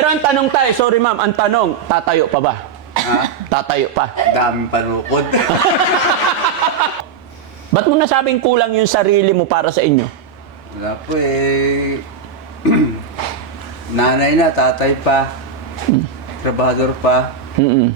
Pero ang tanong tayo, sorry ma'am, ang tanong, tatayo pa ba? Ha? Tatayo pa. Daming panukod. Ba't mo nasabing kulang yung sarili mo para sa inyo? Wala po eh. Nanay na, tatay pa. Trabahador pa. Mm-mm.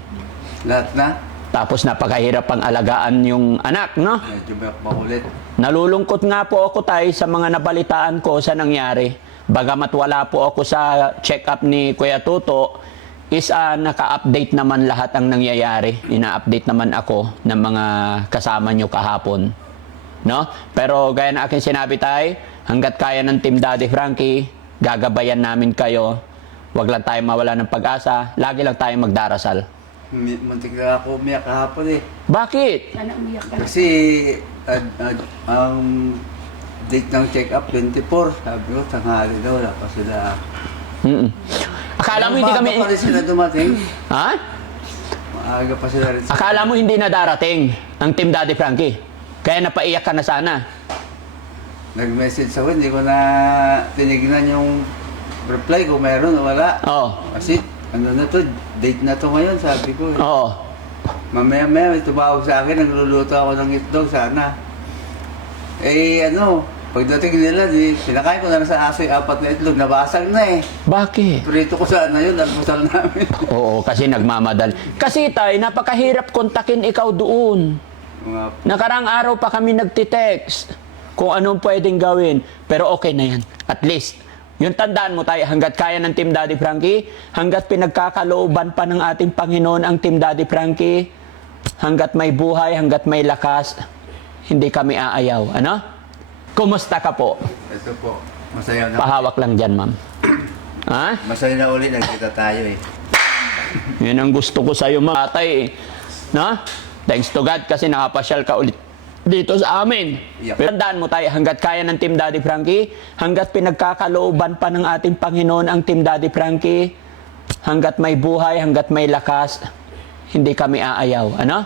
Lahat na. Tapos napakahirap pang alagaan yung anak, no? Medyo makulit. Nalulungkot nga po ako tayo sa mga nabalitaan ko sa nangyari. Bagamat wala po ako sa check-up ni Kuya Tuto, is naka-update naman lahat ang nangyayari. Ina-update naman ako ng mga kasama nyo kahapon. No? Pero gaya na aking sinabi tayo, hanggat kaya ng Team Daddy Frankie, gagabayan namin kayo. Huwag lang tayo mawala ng pag-asa. Lagi lang tayo magdarasal. Muntik na ako umiyak kahapon eh. Bakit? Ano umiyak ka? Kasi ang date ng check-up 24. Sabi ko, tanghali daw, wala pa sila. Mm-mm. Akala mo hindi kami... Maaga pa rin sila dumating. Ha? Maaga pa sila rin. Akala mo hindi na darating ang Team Daddy Frankie. Kaya napaiyak ka na sana. Nag-message ako, hindi ko na tinignan yung reply kung meron o wala. Oo. Kasi ano na to, date na to ngayon, sabi ko. Oo. Mamaya-maya may tumawag sa akin, nagluluto ako ng itlog sana. Eh ano, pagdating nila, pinakain ko na lang sa aso yung 4 na itlog, nabasag na eh. Bakit? Prito ko sana yun, almusal namin. Oo, kasi nagmamadali. Kasi tay, napakahirap kontakin ikaw doon. Mga Nakarang araw pa kami nagtitext kung anong pwedeng gawin. Pero okay na yan. At least, yung tandaan mo tayo, hanggat kaya ng Team Daddy Frankie, hanggat pinagkakalooban pa ng ating Panginoon ang Team Daddy Frankie, hanggat may buhay, hanggat may lakas, hindi kami aayaw. Ano? Kumusta ka po? ito po, masaya na. Pahawak lang dyan, ma'am. Ha? Masaya na ulit, nagkita tayo eh. Yun ang gusto ko sa'yo, ma'am. Tatay, no? Thanks to God kasi nakapasyal ka ulit dito sa amin. Yep. Pero tandaan mo tayo, hanggat kaya ng Team Daddy Frankie, hanggat pinagkakalooban pa ng ating Panginoon ang Team Daddy Frankie, hanggat may buhay, hanggat may lakas, hindi kami aayaw. Ano?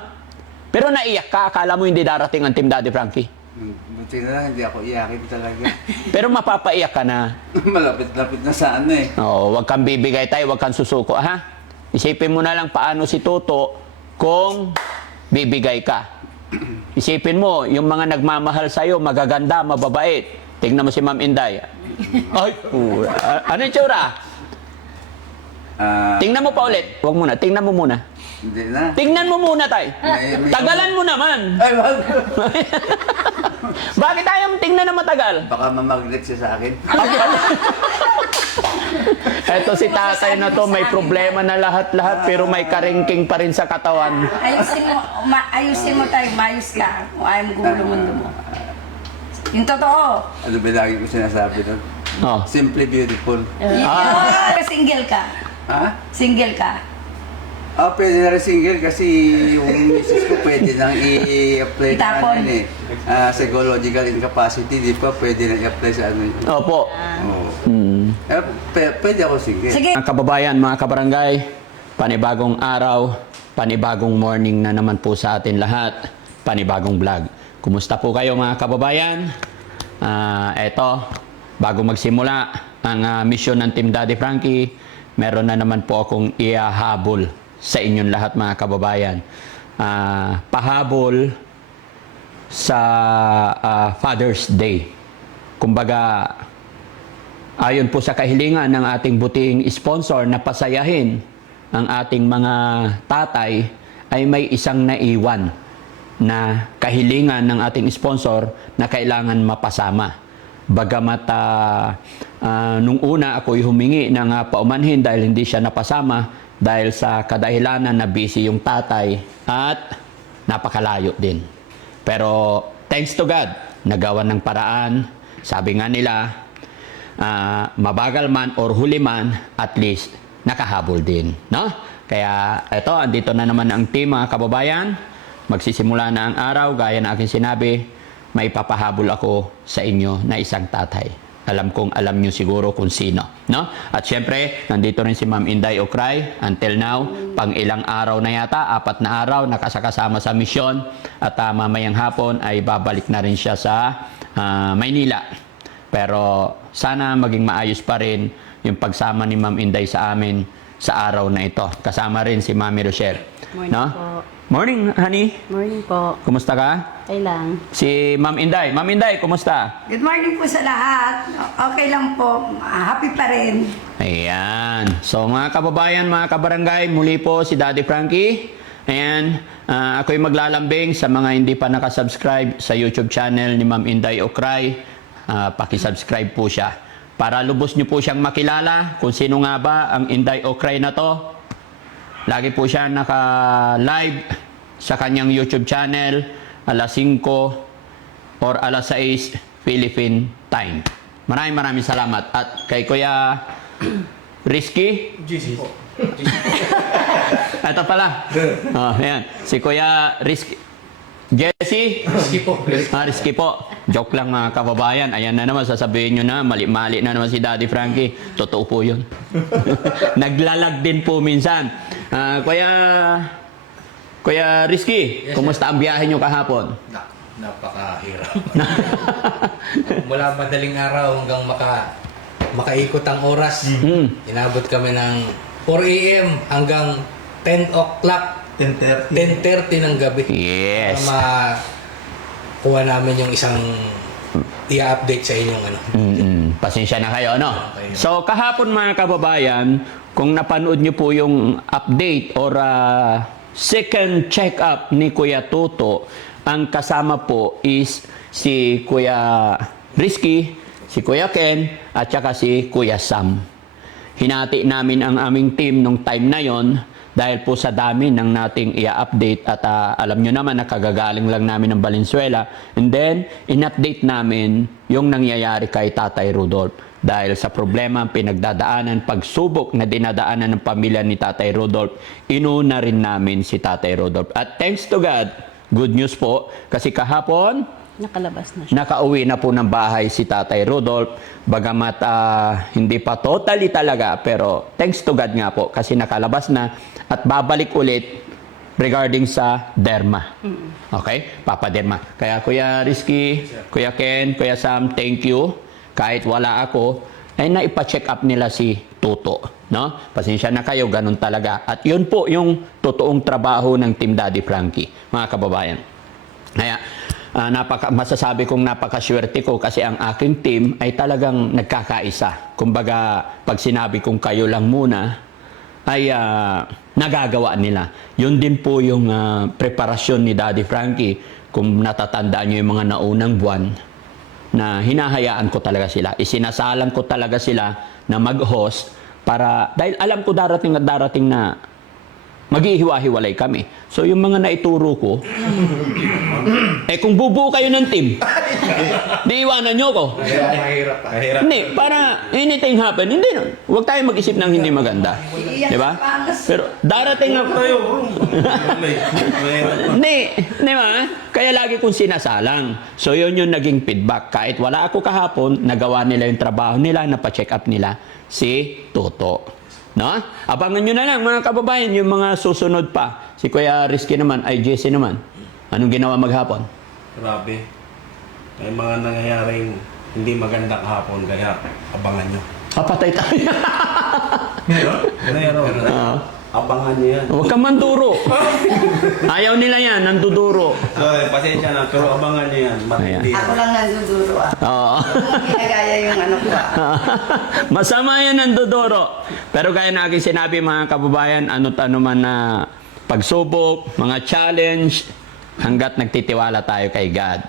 Pero naiyak ka, akala mo hindi darating ang Team Daddy Frankie. Buti na lang, hindi ako iyakin talaga. Pero mapapaiyak ka na. Malapit-lapit na sa ano eh. Oo, wag kang bibigay tayo, wag kang susuko, ha? Isipin mo na lang paano si Toto kung bibigay ka. Isipin mo, yung mga nagmamahal sa'yo, magaganda, mababait. Tingnan mo si Ma'am Inday. Ay, ano yung tsura? Tingnan mo pa ulit. Huwag muna, tingnan mo muna. Hindi na. Tingnan mo muna, tay. May- Tagalan mo naman. Ay, wag. Bakit ayaw mo tingnan na matagal? Baka mamaglit siya sa akin. Eto si tatay na to, may problema na lahat-lahat, pero may karingking pa rin sa katawan. Ayusin mo tayo, mayos ka. Kung ayaw mo gumulo mundo mo. Yung totoo. Ano ba lagi ko sinasabi doon? Oh. Simply beautiful. Single ka. Ha? Single ka. Pwede na rin single kasi yung misis ko pwede nang i-apply na Itapon. ano psychological incapacity, di pa pwede nang i-apply sa ano yun. Opo. Oo. Hmm. Pwede ako single. Sige. Mga kababayan, mga kabarangay, panibagong araw, panibagong morning na naman po sa atin lahat, panibagong vlog. Kumusta po kayo mga kababayan? Eto, bago magsimula ang mission ng Team Daddy Frankie, meron na naman po akong ihahabol sa inyong lahat mga kababayan. Pahabol sa Father's Day. Kumbaga, ayon po sa kahilingan ng ating buting sponsor na pasayahin ang ating mga tatay, ay may isang naiwan na kahilingan ng ating sponsor na kailangan mapasama. Bagamat nung una ako'y humingi ng paumanhin dahil hindi siya napasama dahil sa kadahilanan na busy yung tatay at napakalayo din. Pero thanks to God, nagawa ng paraan. Sabi nga nila, mabagal man or huli man, at least nakahabol din. No? Kaya ito, andito na naman ang team mga kababayan. Magsisimula na ang araw, gaya na aking sinabi, may papahabol ako sa inyo na isang tatay. Alam kong alam nyo siguro kung sino. No? At syempre, nandito rin si Ma'am Inday Okray. Until now, pang ilang araw na yata, 4 na araw, nakasakasama sa misyon. At mamayang hapon ay babalik na rin siya sa Maynila. Pero sana maging maayos pa rin yung pagsama ni Ma'am Inday sa amin sa araw na ito. Kasama rin si Mami Rochelle. Morning po. Morning, honey. Morning po. Kumusta ka? Okay lang. Si Ma'am Inday. Ma'am Inday, kumusta? Good morning po sa lahat. Okay lang po. Happy pa rin. Ayan. So mga kababayan, mga kabarangay, muli po si Daddy Frankie. Ayan. Ako'y maglalambing sa mga hindi pa nakasubscribe sa YouTube channel ni Ma'am Inday Okray. Pakisubscribe po siya. Para lubos niyo po siyang makilala kung sino nga ba ang Inday Okray na to. Lagi po siya naka-live sa kanyang YouTube channel alas 5 or alas 6 Philippine time. Maraming salamat. At kay Kuya Risky. GC po. Ito pala. Ayan. Si Kuya Risky. Jesse. Risky po. Risky po. Joke lang mga kababayan. Ayan na naman, sasabihin nyo na, mali-mali na naman si Daddy Frankie. Totoo po yun. Naglalag din po minsan. Kuya Risky, Yes, kumusta ang biyahe nyo kahapon? Napakahirap. Mula madaling araw hanggang makaikot ang oras. Inabot kami ng 4 a.m. hanggang 10 o'clock. 10:30 ng gabi. Yes. Para makuha namin yung isang i-update sa inyong ano. Pasensya na kayo, no? Okay. So, kahapon mga kababayan, kung napanood nyo po yung update or second check-up ni Kuya Toto, ang kasama po is si Kuya Risky, si Kuya Ken, at saka si Kuya Sam. Hinati namin ang aming team nung time na yon dahil po sa dami ng nating i-update at alam nyo naman nakagagaling lang namin ng Valenzuela. And then, in-update namin yung nangyayari kay Tatay Rudolph. Dahil sa problema ang pinagdadaanan, pagsubok na dinadaanan ng pamilya ni Tatay Rudolph, inuna rin namin si Tatay Rudolph. At thanks to God, good news po, kasi kahapon, Nakalabas na siya. nakauwi na po ng bahay si Tatay Rudolph. Bagamat hindi pa totally talaga, pero thanks to God nga po, kasi nakalabas na at babalik ulit regarding sa derma. Okay? Papa derma. Kaya Kuya Risky, Kuya Ken, Kuya Sam, thank you. Kahit wala ako, ay naipa-check up nila si Toto. No? Pasensya na kayo, ganun talaga. At yun po yung totoong trabaho ng Team Daddy Frankie, mga kababayan. Kaya, masasabi kong napakaswerte ko kasi ang aking team ay talagang nagkakaisa. Kumbaga, pag sinabi kong kayo lang muna, ay nagagawa nila. Yun din po yung preparasyon ni Daddy Frankie. Kung natatandaan nyo yung mga naunang buwan, na hinahayaan ko talaga sila. Isinasalang ko talaga sila na mag-host para, dahil alam ko darating na maghihiwa-hiwalay kami. So yung mga naituro ko, kung bubuo kayo ng team, di iwanan nyo ko. Mahirap. Hindi, para anything happen, hindi na. Huwag tayo mag-isip ng hindi maganda. Di ba? Pero darating na... Hindi, di ba? Kaya lagi kong sinasalang. So yun yung naging feedback. Kahit wala ako kahapon, nagawa nila yung trabaho nila, napacheck up nila si Toto. No? Abangan nyo na lang mga kababayan, yung mga susunod pa. Si Kuya Risky naman, ay Jesse naman. Anong ginawa maghapon? Grabe. May mga nangyayaring hindi maganda kahapon, kaya abangan nyo. Patay tayo. Meron. Abangan nyo yan. Huwag kang manduro. Ayaw nila yan, nanduduro. So, pasensya na, pero abangan nyo yan. Matindi. Ako lang nanduduro Oo. Ginagaya yung ano ko Masama yan ang duduro. Pero gaya na aking sinabi mga kababayan, ano't ano man na pagsubok, mga challenge, hanggat nagtitiwala tayo kay God,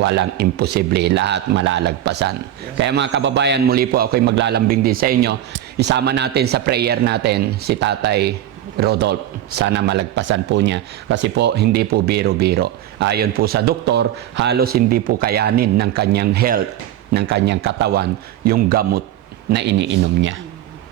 walang imposible, lahat malalagpasan. Kaya mga kababayan, muli po ako'y maglalambing din sa inyo. Isama natin sa prayer natin si Tatay Rodolph. Sana malagpasan po niya. Kasi po, hindi po biro-biro. Ayon po sa doktor, halos hindi po kayanin ng kanyang health, ng kanyang katawan, yung gamot na iniinom niya.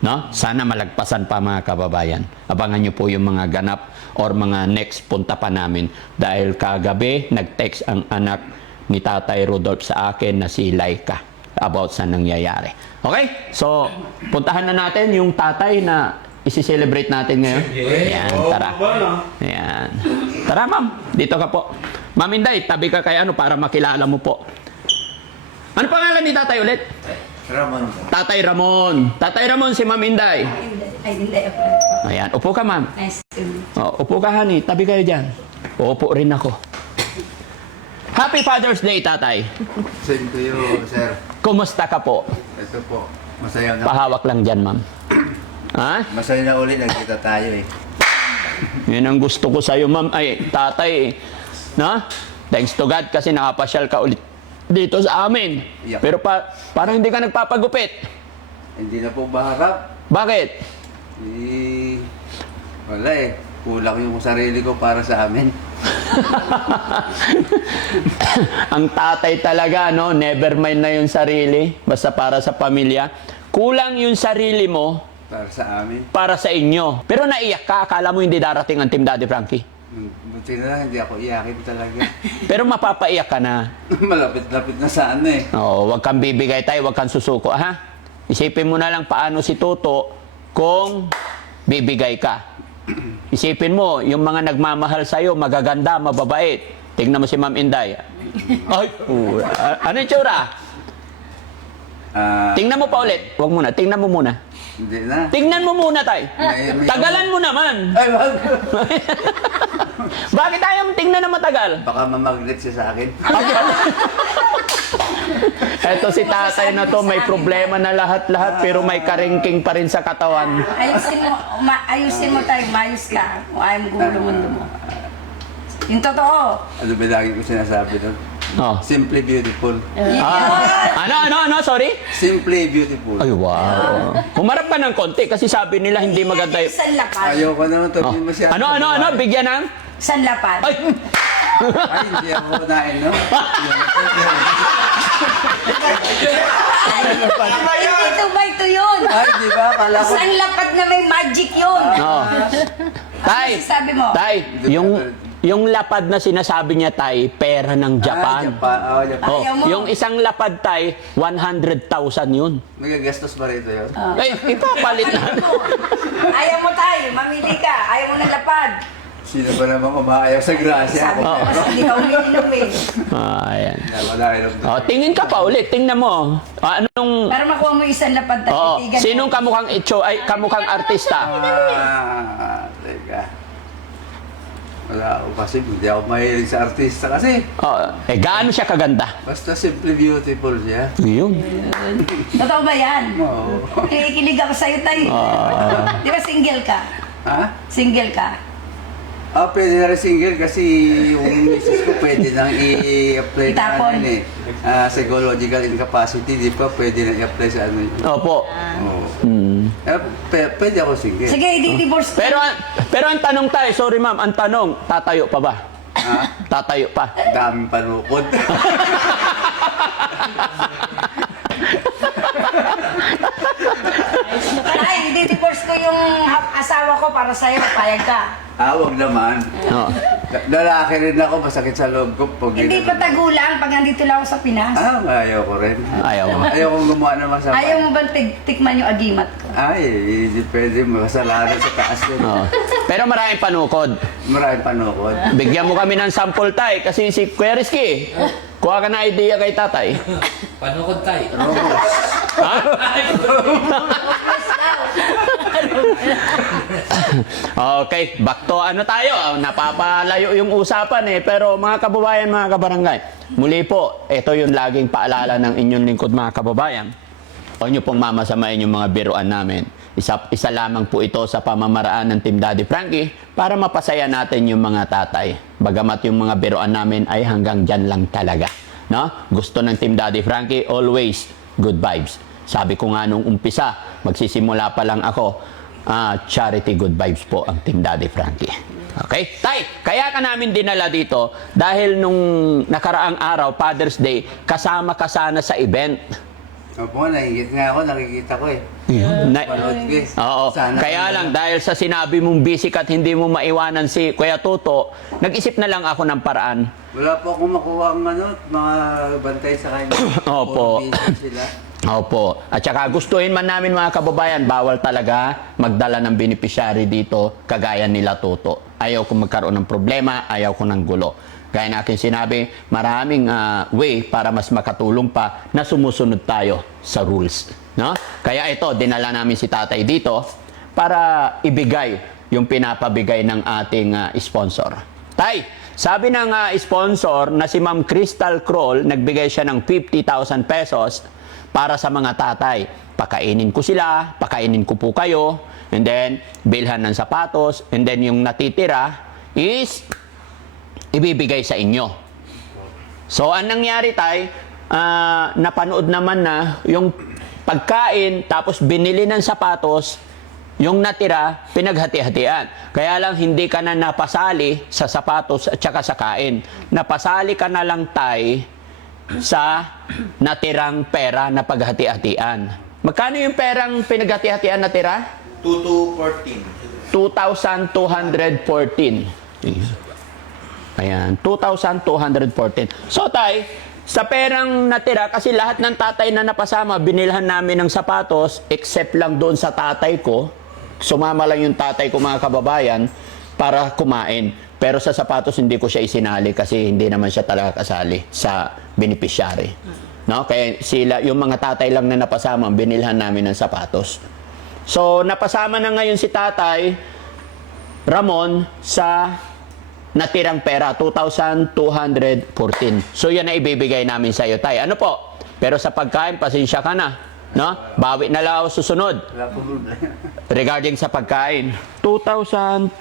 No? Sana malagpasan pa mga kababayan. Abangan niyo po yung mga ganap or mga next punta pa namin. Dahil kagabi, nag-text ang anak ni Tatay Rodolph sa akin na si Laika about sa nangyayari. Okay? So, puntahan na natin yung tatay na isi-celebrate natin ngayon. Ayan, tara. Ayan. Tara, ma'am. Dito ka po. Ma'am Inday, tabi ka kay ano para makilala mo po. Ano pangalan ni tatay ulit? Ramon. Tatay Ramon. Tatay Ramon, si Ma'am Inday. Ay, hindi ako. Ayan, upo ka, ma'am. Nice to meet you. Oh, upo ka, honey. Tabi kayo dyan. Upo rin ako. Happy Father's Day, tatay. Same to you, sir. Kumusta ka po? Ito po. Masaya na. Pahawak lang dyan, ma'am. Ha? Masaya na ulit. Nagkita tayo eh. Yan ang gusto ko sa'yo, ma'am. Ay, tatay. Na? Thanks to God kasi nakapasyal ka ulit dito sa amin. Yeah. Pero parang hindi ka nagpapagupit. Hindi na po baharap. Bakit? Eh, wala eh. Kulang yung sarili ko para sa amin. Ang tatay talaga, no? Never mind na yung sarili. Basta para sa pamilya. Kulang yung sarili mo Para sa amin. para sa inyo. Pero naiyak ka. Akala mo hindi darating ang Team Daddy Frankie. Buti na lang, hindi ako iyakin talaga. Pero mapapaiyak ka na. Malapit-lapit na sa ano eh. Oo, wag kang bibigay tayo, wag kang susuko, ha? Isipin mo na lang paano si Toto kung bibigay ka. Isipin mo, yung mga nagmamahal sa'yo, magaganda, mababait. Tingnan mo si Ma'am Inday. Ay, ano yung tsura? Ah, Tingnan mo pa ulit. Wag muna, tingnan mo muna. hindi na. Tingnan mo muna, tay. May- Tagalan mo naman. Ay, wag. Bakit ayaw mo tingnan na matagal? Baka mamagnet siya sa akin. Eto si tatay na to, may problema na lahat-lahat, pero may karingking pa rin sa katawan. Ayusin mo tayo, mayos ka. Kung ayaw mo gulo mundo mo. Yung totoo. Ano ba lagi ko sinasabi doon? Oh. Simply beautiful. Ano? Sorry? Simply beautiful. Ay, wow. Humarap ka ng konti kasi sabi nila hindi maganda yung... San lapad. Ayaw ko naman to. Oh. Masyado Ano? Bigyan ng... San lapad. Ay! Ay, hindi ako nain, no? Hindi to ba ito yun? Ay, di ba? Kala ko. San lapad na may magic yun. No. Tay, Sabi mo? tay, yung lapad na sinasabi niya, tay, pera ng Ah, Japan. Japan. Oh, Japan. Oh, Ayaw mo. yung isang lapad, tay, 100,000 yun. Magagastos ba rito yun? Ay, ipapalit na. Ayaw mo tayo, mamili ka. Ayaw mo ng lapad. Sino ba naman kumaayaw sa grasya? Sabi ko Ako, kasi hindi ka umiinom eh. Ayan. wala inom doon. Oh, tingin ka pa ulit, tingnan mo. Anong... Para makuha mo isang lapad na Oh, titigan mo. sinong kamukhang kamukhang artista? Teka. Wala ako kasi, hindi ako mahilig sa artista kasi. Oh, gaano siya kaganda? Basta simply beautiful siya. Yun. Totoo ba yan? Oo. Kinikilig ako sa'yo tayo. Di ba single ka? Ha? Single ka? Pwede na rin single kasi yung misis ko pwede nang i-apply na Itapon. ano psychological incapacity, di pa pwede nang i-apply sa ano yun. Opo. Oo. Hmm. Pwede ako single. Sige, i-divorce ka. Pero ang tanong tayo, sorry ma'am, ang tanong, tatayo pa ba? Ha? Tatayo pa. Daming panukod. Ay, i-divorce ko yung asawa ko para sa'yo. Payag ka. Wag naman. No. Lalaki rin ako, masakit sa loob ko. Pag Hindi pa tagulang pag nandito lang ako sa Pinas. Ayaw ko rin. Ayaw mo. Ayaw kong gumawa ng masama. Ayaw mo bang tikman yung agimat ko? Ay, hindi pwede. Masalanan sa taas yun. Oh. Pero maraming panukod. Maraming panukod. Bigyan mo kami ng sample tay kasi si Kuya Rizky, kuha ka na idea kay tatay. Panukod tayo. Robos. Ha? Okay, back to ano tayo, napapalayo yung usapan eh. Pero mga kababayan, mga kabarangay, muli po, ito yung laging paalala ng inyong lingkod mga kababayan. Huwag niyo pong mamasamain yung mga biruan namin. Isa lamang po ito sa pamamaraan ng Team Daddy Frankie para mapasaya natin yung mga tatay. Bagamat yung mga biruan namin ay hanggang dyan lang talaga. No? Gusto ng Team Daddy Frankie, always good vibes. Sabi ko nga nung umpisa, magsisimula pa lang ako, charity good vibes po ang Team Daddy Frankie. Okay? Tay, kaya ka namin dinala dito dahil nung nakaraang araw, Father's Day, kasama ka sana sa event. Opo, nahingit nga ako, nakikita ko eh. Panood ko eh. Oo. Sana Kaya lang, dahil sa sinabi mong busy ka at hindi mo maiwanan si Kuya Toto, nag-isip na lang ako ng paraan. Wala po akong makuha ang mga bantay sa kanya. Opo. Puro busy sila. Opo. At saka gustuhin man namin mga kababayan, bawal talaga magdala ng beneficiary dito kagaya nila Toto. Ayaw ko magkaroon ng problema, ayaw ko ng gulo. Gaya na akin sinabi, maraming way para mas makatulong pa na sumusunod tayo sa rules. No? Kaya ito, dinala namin si tatay dito para ibigay yung pinapabigay ng ating sponsor. Tay, sabi ng sponsor na si Ma'am Crystal Kroll, nagbigay siya ng 50,000 pesos para sa mga tatay. Pakainin ko sila, pakainin ko po kayo, and then bilhan ng sapatos, and then yung natitira is ibibigay sa inyo. So, ang nangyari tay, napanood naman na yung pagkain, tapos binili ng sapatos, yung natira, pinaghati-hatian. Kaya lang hindi ka na napasali sa sapatos at saka sa kain. Napasali ka na lang tay sa natirang pera na paghati-hatian. Magkano yung perang pinaghati-hatian natira? 2,214. 2,214. Ayan, 2,214. So tay, sa perang natira, kasi lahat ng tatay na napasama, binilhan namin ng sapatos, except lang doon sa tatay ko. Sumama lang yung tatay ko mga kababayan para kumain. Pero sa sapatos hindi ko siya isinali kasi hindi naman siya talaga kasali sa beneficiary. No? Kaya sila, yung mga tatay lang na napasama, binilhan namin ng sapatos. So, napasama na ngayon si Tatay Ramon sa natirang pera, 2,214. So, yan na ibibigay namin sa iyo, Tay. Ano po? Pero sa pagkain, pasensya ka na. No? Bawi na lang ako susunod. Wala po problema. Regarding sa pagkain, 2,214.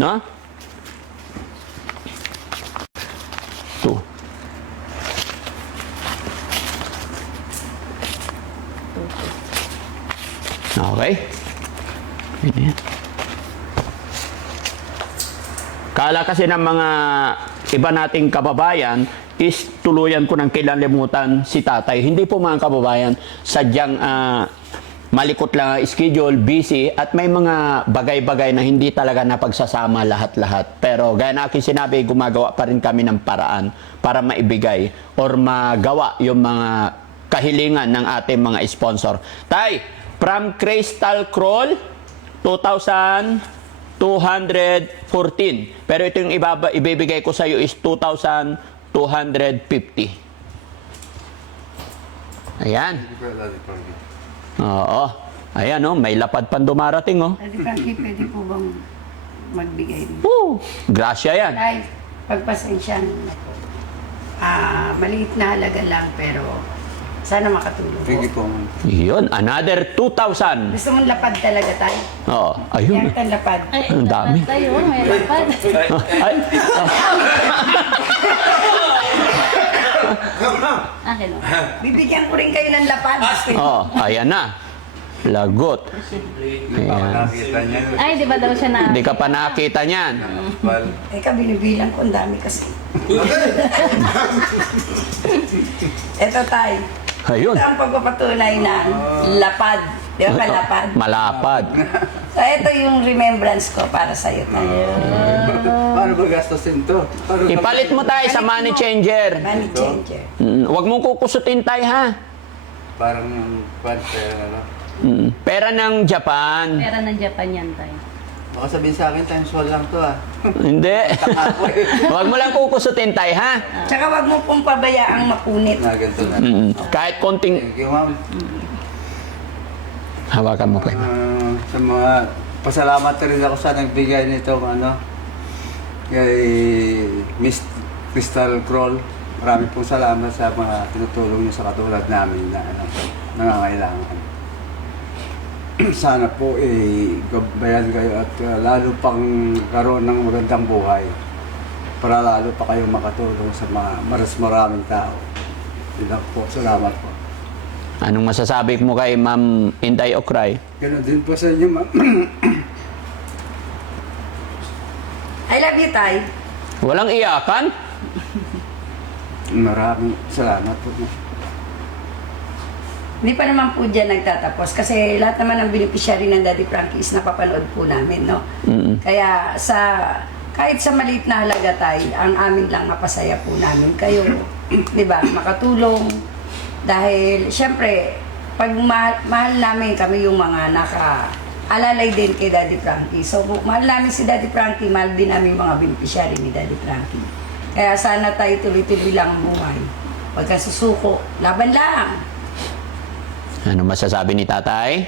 No? 2. Okay. Ganyan. Kala kasi ng mga iba nating kababayan is tuluyan ko ng kilalimutan si tatay. Hindi po mga kababayan, sadyang malikot lang ang schedule, busy, at may mga bagay-bagay na hindi talaga napagsasama lahat-lahat. Pero gaya na aking sinabi, gumagawa pa rin kami ng paraan para maibigay or magawa yung mga kahilingan ng ating mga sponsor. Tay, from Crystal Kroll, 2,214. Pero ito yung ibibigay ko sa iyo is 2,250. Ayan. Oo. Ayan, oh, may lapad pang dumarating, oh. Daddy Frankie, pwede po bang magbigay rin? Woo! Grasya yan. Tay, pagpasensya na po. Maliit na halaga lang, pero sana makatulong po. Sige po. Yun, another 2,000. Gusto mong lapad talaga tayo? Oo, ayun. Yan kang lapad. Ay, Ang dami. Tayo, may lapad. Ay, Akin o. Bibigyan ko rin kayo ng lapad. oh, ayan na. Lagot. Ayan. Nakita niya. Ay, di ba daw siya na... Hindi ka pa nakita niyan. Well, Teka, binibilang ko, ang dami kasi. Eto tayo. Ayun. Ito ang pagpapatunay ng lapad. Di ba kalapad? Malapad. So, ito yung remembrance ko para sa'yo tayo. paano ba gastusin to? Paano Ipalit mo tayo sa money changer. Money changer. Huwag mong kukusutin tayo, ha? Parang pera ano. Pera ng Japan. Pera ng Japan yan tayo. Baka sabihin sa akin, times 1 lang to ah. Hindi. Huwag mo lang kukusutin tayo, ha? Tsaka wag mo pong pabayaang mapunit. Na ganito na. Kahit konting... Thank you, ma'am. Hawakan mo, Kuya. Sa mga pasalamat rin ako sa nagbigay nito kay Miss Crystal Kroll. Marami pong salamat sa mga tinutulong niyo sa katulad namin na nangangailangan. Sana po gabayan kayo at lalo pang karoon ng magandang buhay para lalo pa kayong makatulong sa maraming tao. Yun lang po. Salamat po. Anong masasabi mo kay Ma'am Inday Okray? Ganun din po sa inyo, ma'am. I love you, Tay. Walang iyakan? Maraming salamat po. Hindi pa naman po dyan nagtatapos kasi lahat naman ng beneficiary ng Daddy Frankie is napapanood po namin, no? Kaya kahit sa maliit na halaga tayo, ang amin lang mapasaya po namin kayo, di ba? Makatulong Dahil, syempre, pag mahal namin kami yung mga naka-alalay din kay Daddy Frankie. So, mahal namin si Daddy Frankie, mahal din namin yung mga beneficiary ni Daddy Frankie. Kaya sana tayo tuloy-tuloy lang ang buhay. Huwag kang susuko, laban lang. Ano masasabi ni tatay?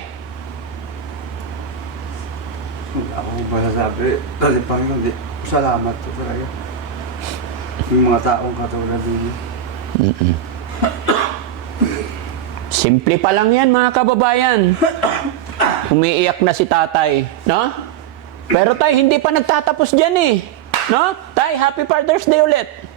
Ako masasabi, dati Panginoon, salamat po talaga. Yung mga taong katulad ninyo. Simple pa lang yan, mga kababayan. Umiiyak na si tatay, no? Pero tay, hindi pa nagtatapos dyan eh. No? Tay, Happy Father's Day ulit.